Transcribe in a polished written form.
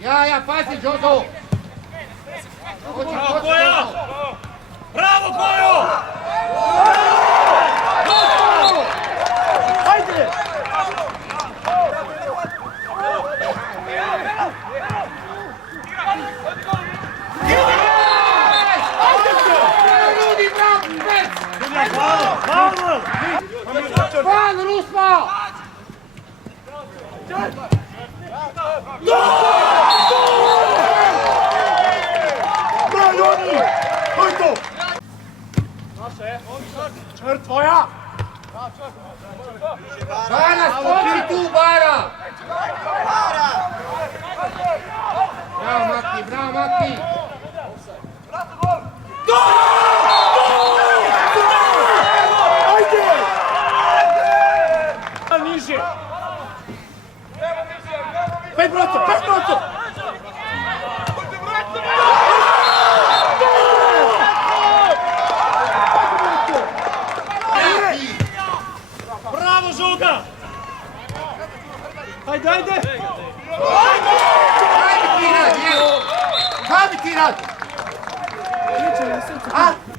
Ja, pazi, Đozo! Bravo, Koja! Bravo, Kojo! Hajde! Rudi, bravo, pec! Pavel! Van, Rusma! Bravo, Joni! To je to! Čvrt tvoja! Bara, skoči tu, Bara! Bravo, Maki! Ajde! Niže! Pet braco! Bravo, Žuga! Ajde! Kaj bi ti rad? A?